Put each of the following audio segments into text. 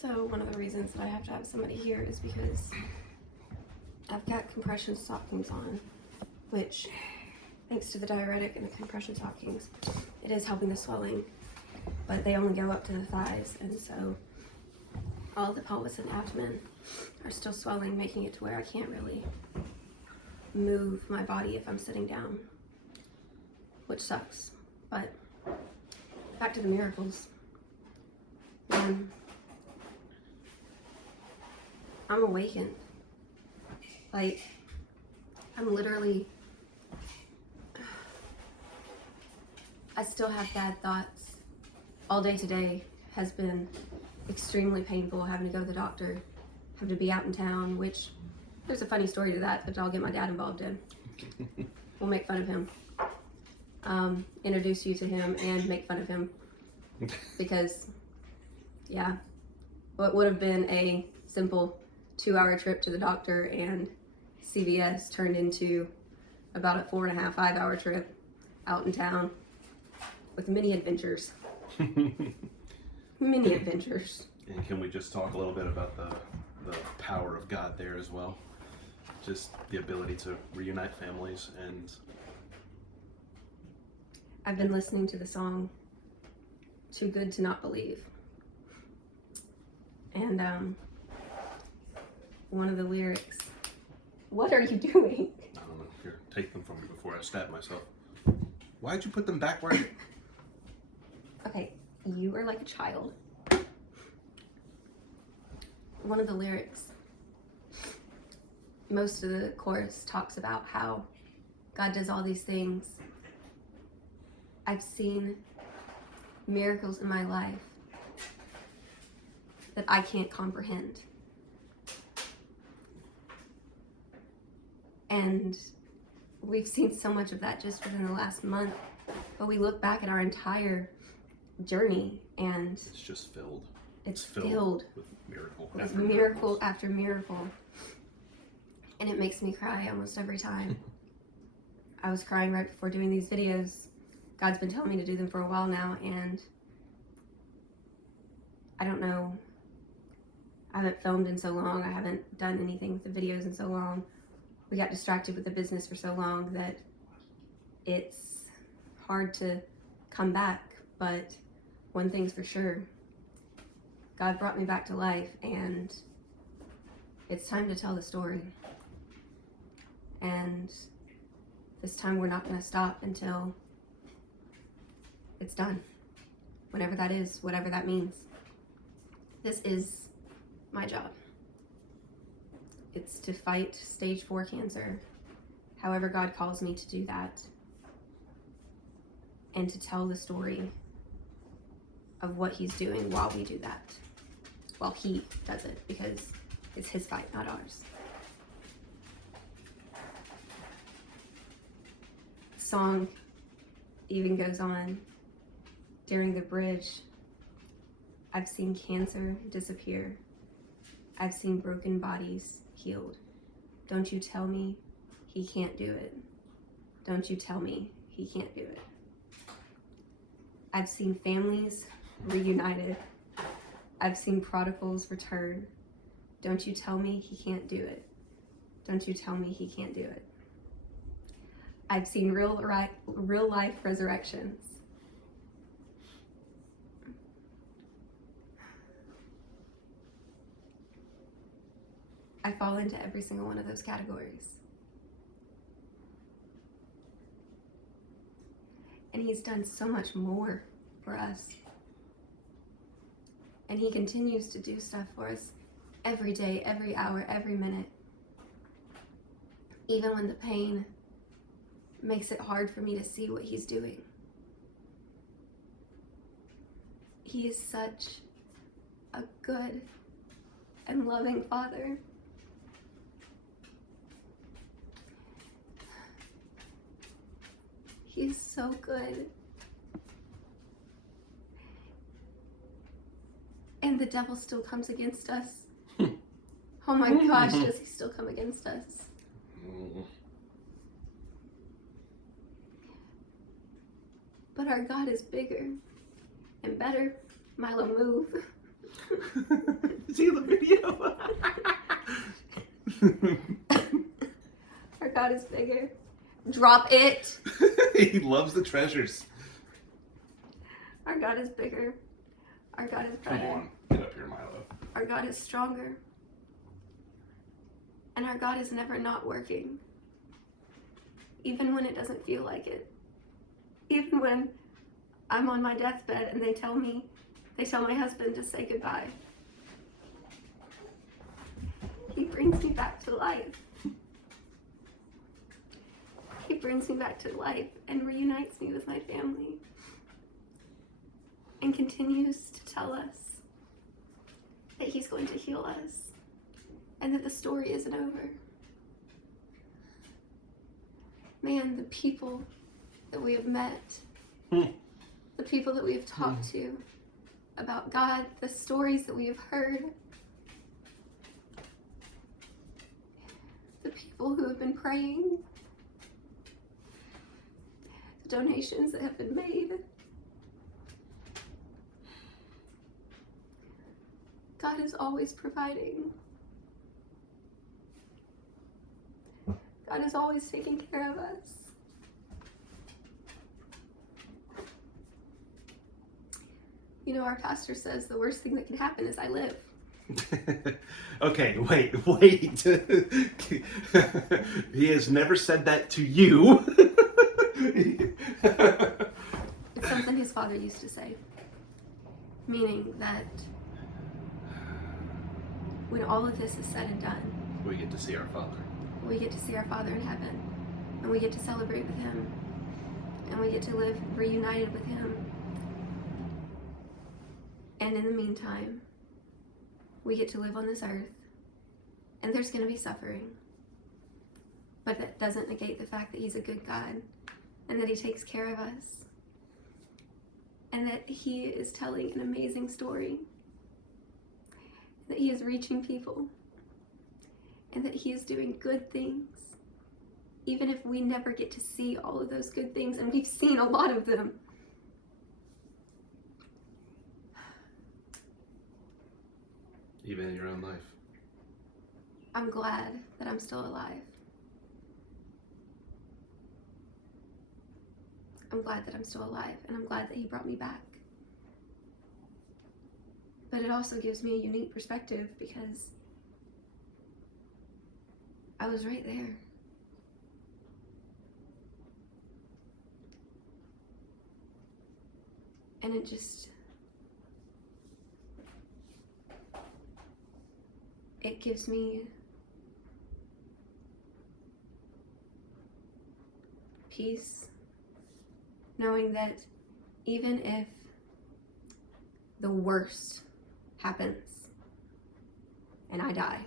So one of the reasons that I have to have somebody here is because I've got compression stockings on, which, thanks to the diuretic and the compression stockings, it is helping the swelling, but they only go up to the thighs, and so all the pelvis and abdomen are still swelling, making it to where I can't really move my body if I'm sitting down, which sucks. But back to the miracles. I'm awakened. Like, I'm literally, I still have bad thoughts. All day today has been extremely painful, having to go to the doctor, having to be out in town, which there's a funny story to that I'll get my dad involved in. We'll make fun of him. Introduce you to him and make fun of him. Because, yeah, what would have been a simple 2-hour trip to the doctor and CVS turned into about a 4.5, 5-hour trip out in town with many adventures. Many adventures. And can we just talk a little bit about the power of God there as well? Just the ability to reunite families. And I've been listening to the song Too Good to Not Believe. And one of the lyrics, what are you doing? I don't know, here, take them from me before I stab myself. Why'd you put them back where Okay, you are like a child. One of the lyrics, most of the chorus talks about how God does all these things. I've seen miracles in my life that I can't comprehend. And we've seen so much of that just within the last month. But we look back at our entire journey and it's just filled. It's filled with miracle with after miracle after miracle. And it makes me cry almost every time. I was crying right before doing these videos. God's been telling me to do them for a while now, and I don't know. I haven't filmed in so long. I haven't done anything with the videos in so long. We got distracted with the business for so long that it's hard to come back. But one thing's for sure, God brought me back to life, and it's time to tell the story. And this time we're not going to stop until it's done. Whatever that is, whatever that means. This is my job. It's to fight stage 4 cancer, however God calls me to do that, and to tell the story of what he's doing while we do that, while he does it, because it's his fight, not ours. The song even goes on, during the bridge, I've seen cancer disappear. I've seen broken bodies healed. Don't you tell me he can't do it. Don't you tell me he can't do it. I've seen families reunited. I've seen prodigals return. Don't you tell me he can't do it. Don't you tell me he can't do it. I've seen real life resurrections. I fall into every single one of those categories. And he's done so much more for us. And he continues to do stuff for us every day, every hour, every minute. Even when the pain makes it hard for me to see what he's doing. He is such a good and loving Father. He is so good. And the devil still comes against us. Oh my gosh, does he still come against us? But our God is bigger and better. Milo, move. See the video? Our God is bigger. Drop it. He loves the treasures. Our God is bigger. Our God is Come brighter. on, get up here, Milo. Our God is stronger. And our God is never not working. Even when it doesn't feel like it. Even when I'm on my deathbed and they tell my husband to say goodbye. He brings me back to life. He brings me back to life and reunites me with my family. And continues to tell us that he's going to heal us and that the story isn't over. Man, the people that we have met, the people that we have talked to about God, the stories that we have heard, the people who have been praying, the donations that have been made. God is always providing. God is always taking care of us. You know, our pastor says the worst thing that can happen is I live. Okay, wait. He has never said that to you. It's something his father used to say. Meaning that when all of this is said and done, we get to see our Father. we get to see our Father in heaven. And we get to celebrate with him. And we get to live reunited with him. And in the meantime, we get to live on this earth. And there's going to be suffering. But that doesn't negate the fact that he's a good God. And that he takes care of us. And that he is telling an amazing story. That he is reaching people. And that he is doing good things. Even if we never get to see all of those good things. And we've seen a lot of them. Even in your own life. I'm glad that I'm still alive. I'm glad that I'm still alive, and I'm glad that he brought me back. But it also gives me a unique perspective because I was right there. And it gives me peace, knowing that even if the worst happens and I die,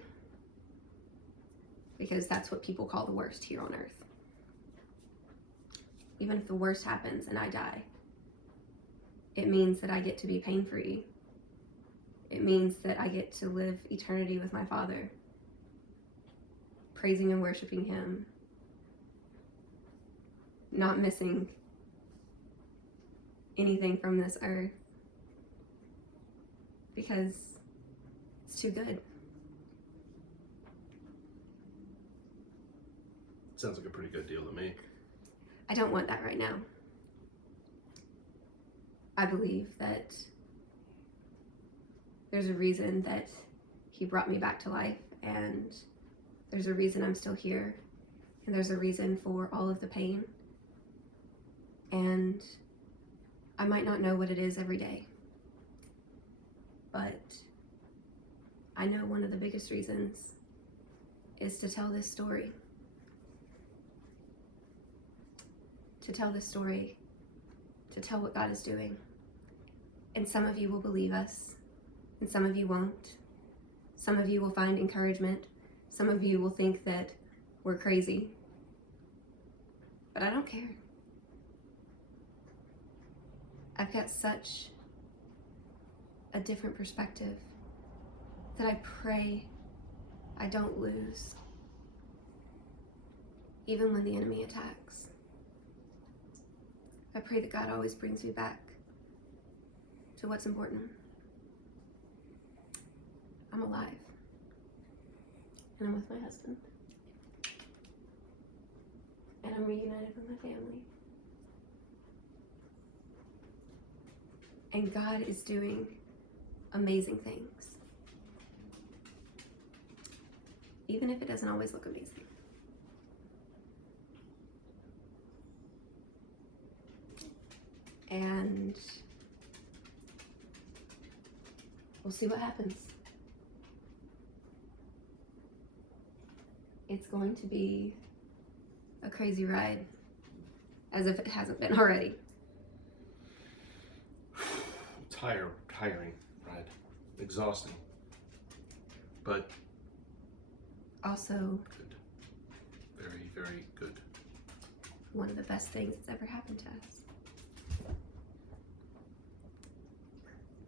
because that's what people call the worst here on earth, even if the worst happens and I die, it means that I get to be pain-free. It means that I get to live eternity with my Father, praising and worshiping him, not missing anything from this earth, because it's too good. Sounds like a pretty good deal to me. I don't want that right now. I believe that there's a reason that he brought me back to life, and there's a reason I'm still here, and there's a reason for all of the pain. And I might not know what it is every day, but I know one of the biggest reasons is to tell this story. To tell this story, to tell what God is doing. And some of you will believe us, and some of you won't. Some of you will find encouragement. Some of you will think that we're crazy. But I don't care. I've got such a different perspective that I pray I don't lose, even when the enemy attacks. I pray that God always brings me back to what's important. I'm alive. And I'm with my husband. And I'm reunited with my family. And God is doing amazing things. Even if it doesn't always look amazing. And we'll see what happens. It's going to be a crazy ride, as if it hasn't been already. Tiring ride, exhausting, but Also, good. Very, very good. one of the best things that's ever happened to us.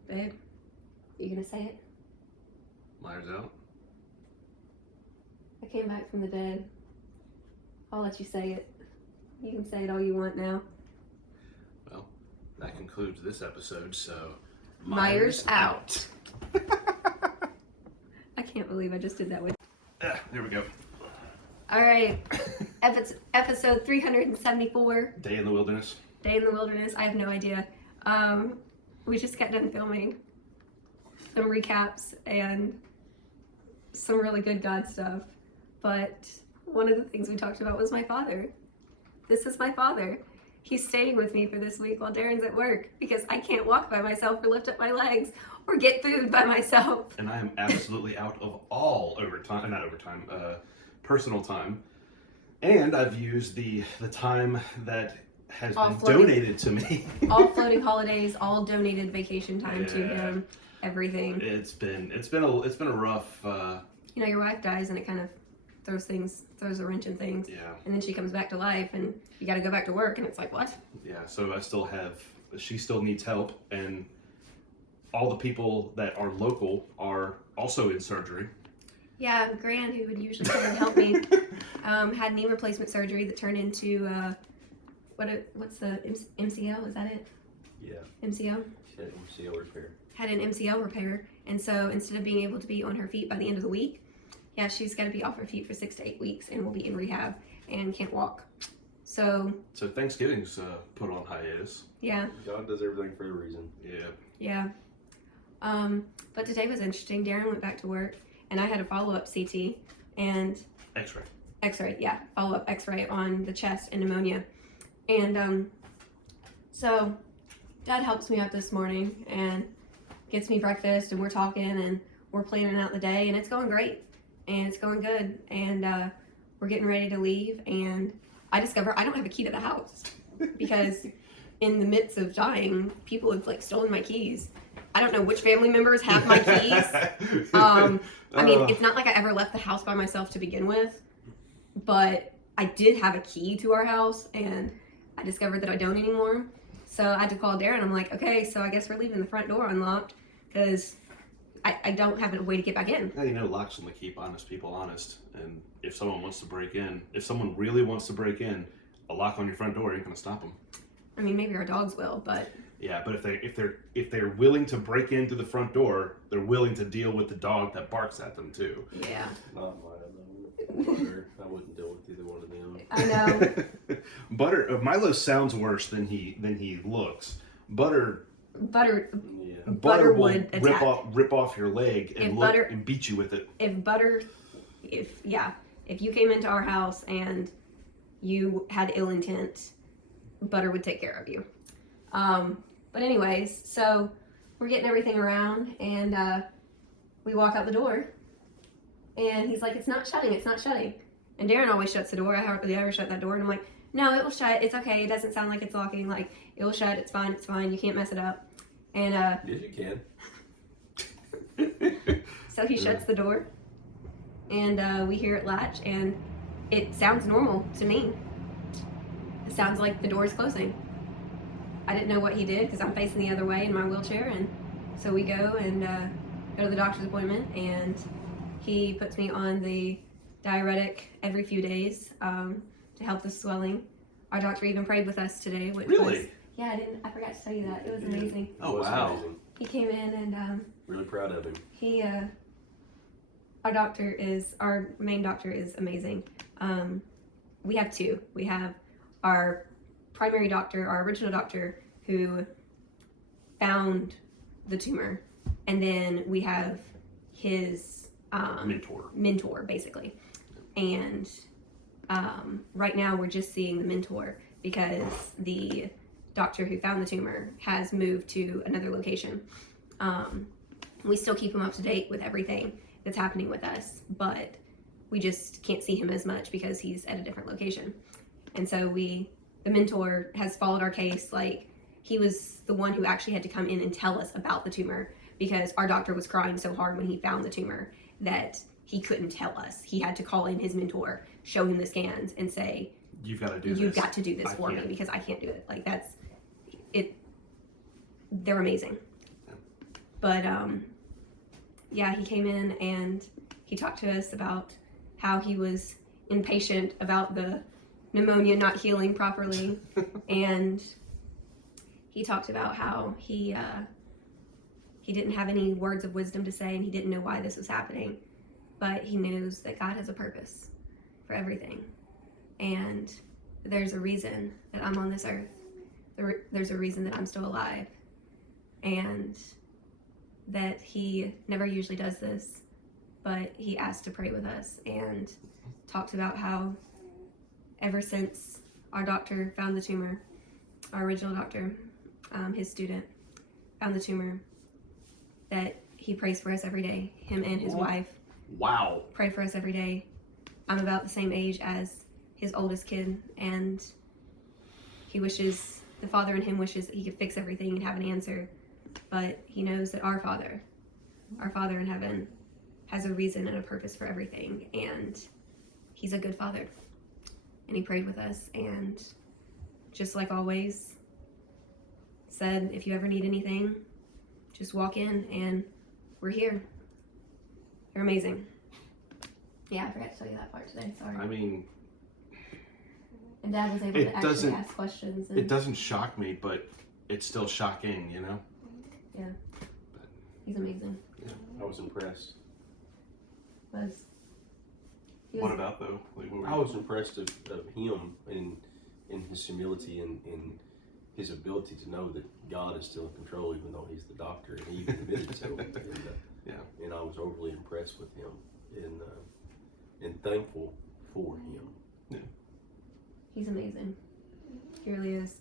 Babe, you gonna say it? Myers out. I came back from the dead. I'll let you say it. You can say it all you want now. Well, that concludes this episode, so Myers out. I can't believe I just did that with. There we go. All right, episode 374, Day in the Wilderness. Day in the Wilderness. I have no idea. We just got done filming some recaps and some really good God stuff. But one of the things we talked about was my father. This is my father. He's staying with me for this week while Darren's at work because I can't walk by myself or lift up my legs or get food by myself. And I am absolutely out of all personal time. And I've used the time that has All been floating. donated to me. All floating holidays, all donated vacation time to Yeah. him, everything. It's been a rough You know, your wife dies and it kind of throws a wrench in things. yeah. And then she comes back to life and you got to go back to work and it's like, what? Yeah, so she still needs help, and all the people that are local are also in surgery. Yeah, Gran, who would usually come and help me, had knee replacement surgery that turned into, what's the MCL? Is that it? Yeah, MCL? she had MCL repair. Had an MCL repair. And so instead of being able to be on her feet by the end of the week, yeah, she's got to be off her feet for 6 to 8 weeks and will be in rehab and can't walk. So Thanksgiving's put on hiatus. yeah. God does everything for a reason. Yeah. Yeah. But today was interesting. Darren went back to work and I had a follow-up CT and X-ray. yeah, follow-up x-ray on the chest and pneumonia. And so Dad helps me out this morning and gets me breakfast and we're talking and we're planning out the day and it's going great and it's going good and we're getting ready to leave and I discover I don't have a key to the house because in the midst of dying, people have like stolen my keys. I don't know which family members have my keys. I mean, it's not like I ever left the house by myself to begin with, but I did have a key to our house and I discovered that I don't anymore. So I had to call Darren. I'm like, okay, so I guess we're leaving the front door unlocked because I don't have a way to get back in. Yeah, you know, locks only keep honest people honest. And if someone really wants to break in, a lock on your front door ain't gonna stop them. I mean, maybe our dogs will, but Yeah, but if they're willing to break into the front door, they're willing to deal with the dog that barks at them too. yeah, Not mine, though. I wouldn't deal with either one of them. I know. Milo sounds worse than he looks. Butter Butter Yeah. Butter will would attack. rip off your leg and and beat you with it. If you came into our house and you had ill intent, Butter would take care of you. But anyways, so we're getting everything around and we walk out the door and he's like, it's not shutting. And Darren always shuts the door. I hardly ever shut that door. And I'm like, no, it will shut. It's okay. It doesn't sound like it's locking. Like, it will shut. It's fine. You can't mess it up. And Yes, you can. so he shuts the door and we hear it latch and it sounds normal to me. It sounds like the door is closing. I didn't know what he did because I'm facing the other way in my wheelchair, and so we go and go to the doctor's appointment and he puts me on the diuretic every few days to help the swelling. Our doctor even prayed with us today, which was Really? yeah, I forgot to tell you that. It was amazing. Oh, It was wow. amazing. He came in and Really proud of him. he our main doctor is amazing. We have two. We have our primary doctor, our original doctor, who found the tumor, and then we have his mentor, basically. And right now we're just seeing the mentor because the doctor who found the tumor has moved to another location. We still keep him up to date with everything that's happening with us, but we just can't see him as much because he's at a different location. And so the mentor has followed our case. Like, he was the one who actually had to come in and tell us about the tumor because our doctor was crying so hard when he found the tumor that he couldn't tell us. He had to call in his mentor, show him the scans, and say, You've got to do this. You've got to do this for me because I can't do it. Like, that's it. They're amazing. Yeah. But yeah, he came in and he talked to us about how he was impatient about the pneumonia not healing properly. And he talked about how he didn't have any words of wisdom to say, and he didn't know why this was happening, but he knows that God has a purpose for everything, and there's a reason that I'm on this earth. There's a reason that I'm still alive, and that he never usually does this, but he asked to pray with us and talked about how ever since our doctor found the tumor, our original doctor, his student, found the tumor, that he prays for us every day. Him and his wife Wow. pray for us every day. I'm about the same age as his oldest kid, and the father in him wishes that he could fix everything and have an answer, but he knows that our Father in heaven, has a reason and a purpose for everything, and he's a good father. And he prayed with us, and just like always said, if you ever need anything, just walk in and we're here. They're amazing. Yeah, I forgot to tell you that part today, sorry. I mean, And Dad was able it to actually doesn't- ask questions. And it doesn't shock me, but it's still shocking, you know? he's amazing. I was impressed. He What was- about, though? Like, what were I you- was impressed of him in his humility and his ability to know that God is still in control, even though he's the doctor, and he even admitted so. And I was overly impressed with him and thankful for him. He's amazing. He really is.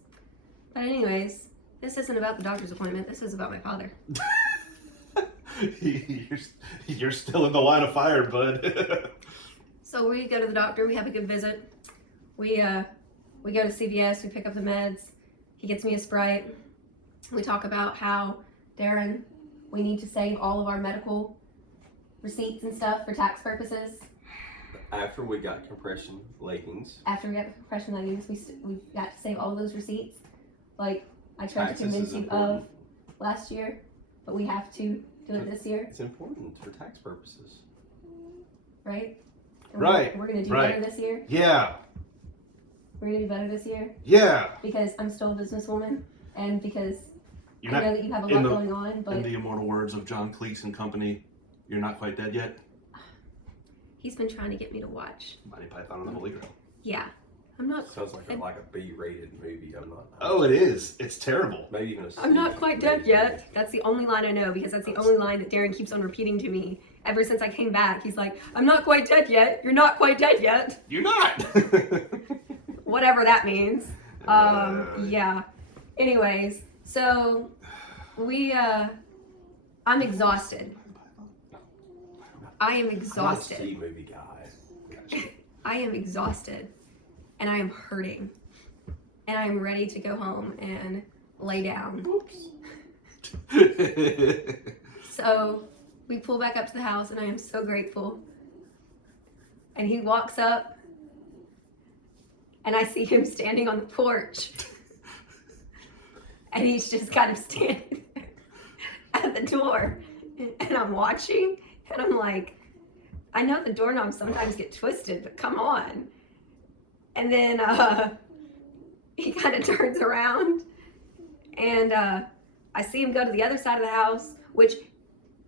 But anyways, this isn't about the doctor's appointment. This is about my father. You're still in the line of fire, bud. So we go to the doctor. We have a good visit. We go to CVS. We pick up the meds. He gets me a Sprite. We talk about how, Darren, we need to save all of our medical receipts and stuff for tax purposes. After we got compression leggings, After we got the compression leggings, we got to save all of those receipts. Like I tried Taxes to convince is you important. of last year, but we have to do it this year, it's important for tax purposes. right? And Right, We're gonna do right. better this year. Yeah. We're gonna do better this year Yeah. because I'm still a businesswoman, and because You're I not, know that you have a in lot the- going on, in but the immortal words of John Cleese and Company, you're not quite dead yet. he's been trying to get me to watch. Monty Python and the Holy Grail. Yeah, I'm not. Sounds like a B-rated movie. I'm not. Oh, it is. It's terrible. Maybe even I'm not quite dead yet. That's the only line I know because that's the only line that Darren keeps on repeating to me ever since I came back. He's like, "I'm not quite dead yet. You're not quite dead yet." You're not. Whatever that means. Yeah. Anyways, so I'm exhausted. I am exhausted. I'm not a movie guy. I am exhausted, and I am hurting, and I am ready to go home and lay down. So we pull back up to the house, and I am so grateful. And he walks up, and I see him standing on the porch. And he's just kind of standing at the door. And I'm watching, and I'm like, I know the doorknobs sometimes get twisted, but come on. And then he kind of turns around, and I see him go to the other side of the house, which,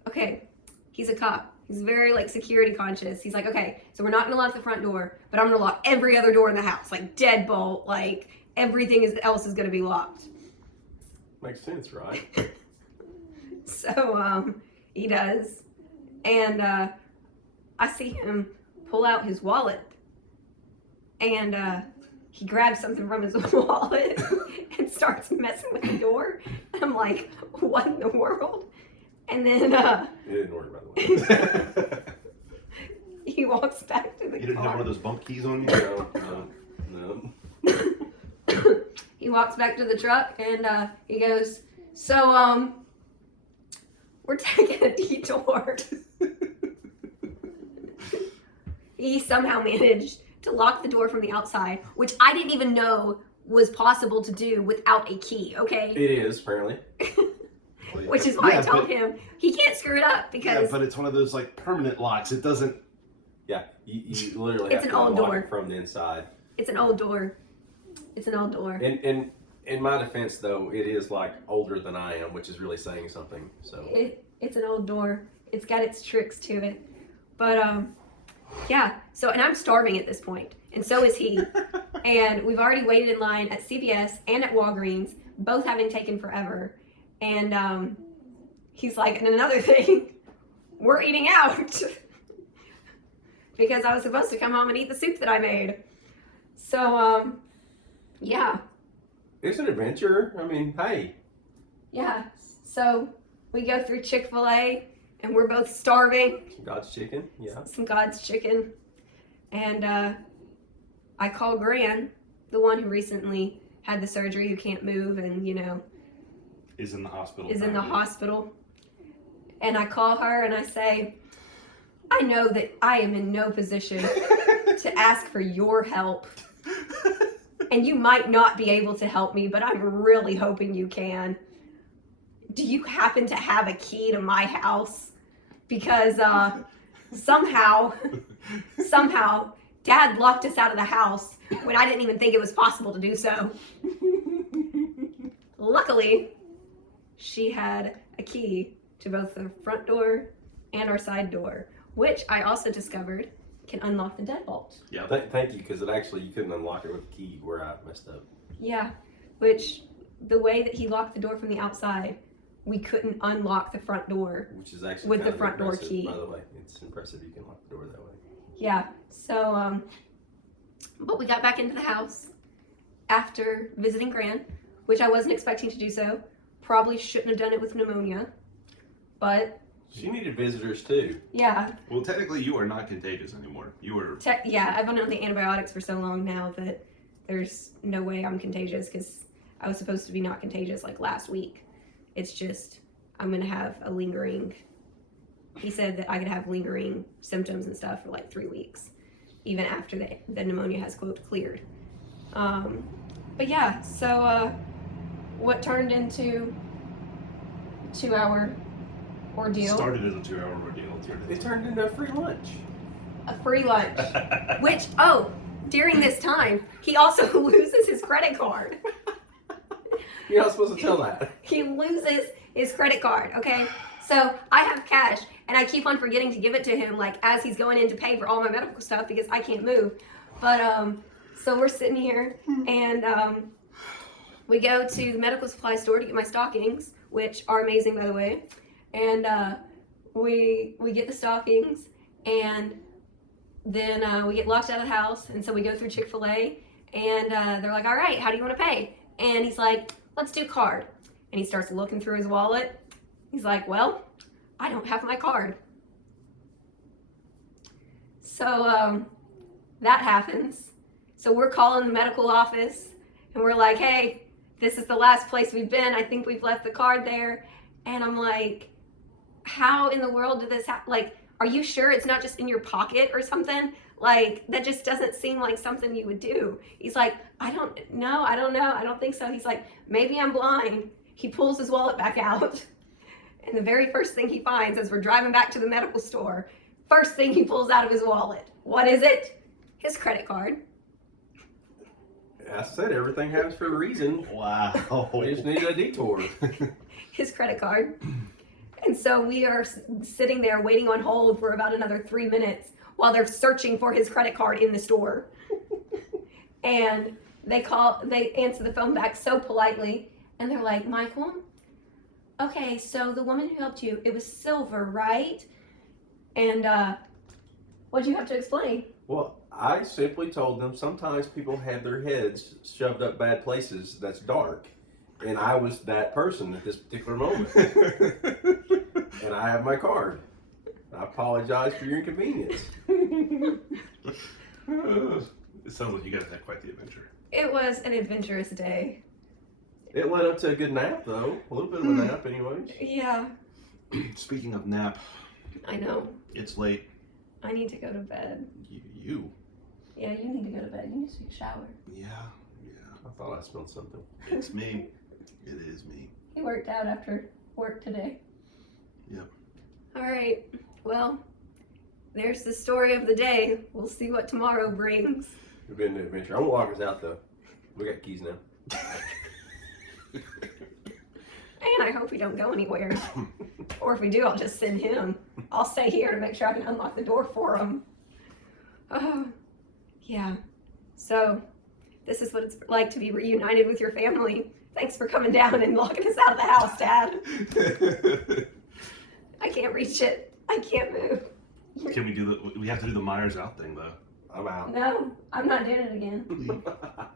okay, he's a cop. He's very like security conscious. He's like, okay, so we're not gonna lock the front door, but I'm gonna lock every other door in the house, like deadbolt, like everything else is gonna be locked. Makes sense, right? So he does, and I see him pull out his wallet, and he grabs something from his wallet and starts messing with the door. And I'm like, what in the world? And then It didn't work, by the way. he walks back to the You didn't have car. one of those bump keys on you? No. He walks back to the truck and he goes, so we're taking a detour. He somehow managed to lock the door from the outside, which I didn't even know was possible to do without a key, okay? It is, apparently. Which is why I Yeah, told but- him he can't screw it up Yeah, because but it's one of those like permanent locks. It doesn't. Yeah, you literally It's have an to old unlock door. it from the inside. it's an old door. It's an old door. And in my defense, though, it is like older than I am, which is really saying something. So It's an old door. It's got its tricks to it. But yeah, so and I'm starving at this point, and so is he. And we've already waited in line at CVS and at Walgreens, both having taken forever. And he's like, and another thing, we're eating out because I was supposed to come home and eat the soup that I made. So yeah, it's an adventure. I mean, hey, yeah. So we go through Chick-fil-A, and we're both starving. God's chicken. Yeah. Some God's chicken. And I call Gran, the one who recently had the surgery, who can't move and, you know, Is in the hospital. is in the hospital. And I call her and I say, I know that I am in no position to ask for your help. And you might not be able to help me, but I'm really hoping you can. Do you happen to have a key to my house? Because somehow, Dad locked us out of the house when I didn't even think it was possible to do so. Luckily, she had a key to both the front door and our side door, which I also discovered can unlock the deadbolt. Yeah. Thank you, because you couldn't unlock it with a key where I messed up. Yeah, which the way that he locked the door from the outside, we couldn't unlock the front door. Which is actually With the kind of front door impressive, key. By the way, it's impressive you can lock the door that way. Yeah, so, but we got back into the house after visiting Gran, which I wasn't expecting to do so. Probably shouldn't have done it with pneumonia, but She needed visitors too. yeah, Well, technically, you are not contagious anymore. You were. yeah, I've been on the antibiotics for so long now that there's no way I'm contagious because I was supposed to be not contagious like last week. It's just, I'm gonna have a lingering, he said that I could have lingering symptoms and stuff for like 3 weeks, even after the pneumonia has, quote, cleared. But yeah, so what turned into 2-hour ordeal, Started as a 2-hour ordeal. It turned into a free lunch. a free lunch, which, during this time, he also loses his credit card. You're not supposed to tell that. He loses his credit card, okay? So I have cash, and I keep on forgetting to give it to him, like, as he's going in to pay for all my medical stuff because I can't move. But, so we're sitting here, and we go to the medical supply store to get my stockings, which are amazing, by the way. And we get the stockings, and then we get locked out of the house, and so we go through Chick-fil-A, and they're like, all right, how do you want to pay? And he's like, let's do card. And he starts looking through his wallet. He's like, well, I don't have my card. So that happens. So we're calling the medical office, and we're like, hey, this is the last place we've been. I think we've left the card there. And I'm like, how in the world did this happen? Like, are you sure it's not just in your pocket or something? Like, that just doesn't seem like something you would do. He's like, I don't know. I don't think so. He's like, maybe I'm blind. He pulls his wallet back out. And the very first thing he finds as we're driving back to the medical store, first thing he pulls out of his wallet, what is it? His credit card. I said everything happens for a reason. Wow. We just needed a detour. His credit card. And so we are sitting there waiting on hold for about another 3 minutes while they're searching for his credit card in the store. And they answer the phone back so politely, and they're like, Michael, okay, so the woman who helped you, it was Silver, right? And what'd you have to explain? Well, I simply told them sometimes people have their heads shoved up bad places that's dark. And I was that person at this particular moment. And I have my card. I apologize for your inconvenience. It sounds like you guys had quite the adventure. It was an adventurous day. It led up to a good nap, though. A little bit of a nap, anyways. Yeah, Speaking of nap, I know. it's late. I need to go to bed. You? Yeah, you need to go to bed. You need to take a shower. Yeah. I thought I smelled something. It's me. It is me. He worked out after work today. Yep. All right. Well, there's the story of the day. We'll see what tomorrow brings. We've been an adventure. I'm gonna lock us out, though. We got keys now. And I hope we don't go anywhere. Or if we do, I'll just send him. I'll stay here to make sure I can unlock the door for him. Oh, yeah. So, this is what it's like to be reunited with your family. Thanks for coming down and locking us out of the house, Dad. I can't reach it. I can't move. Can we have to do the Myers out thing, though. I'm out. No, I'm not doing it again.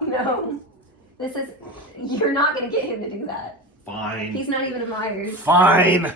No. You're not going to get him to do that. Fine. He's not even a Myers. Fine.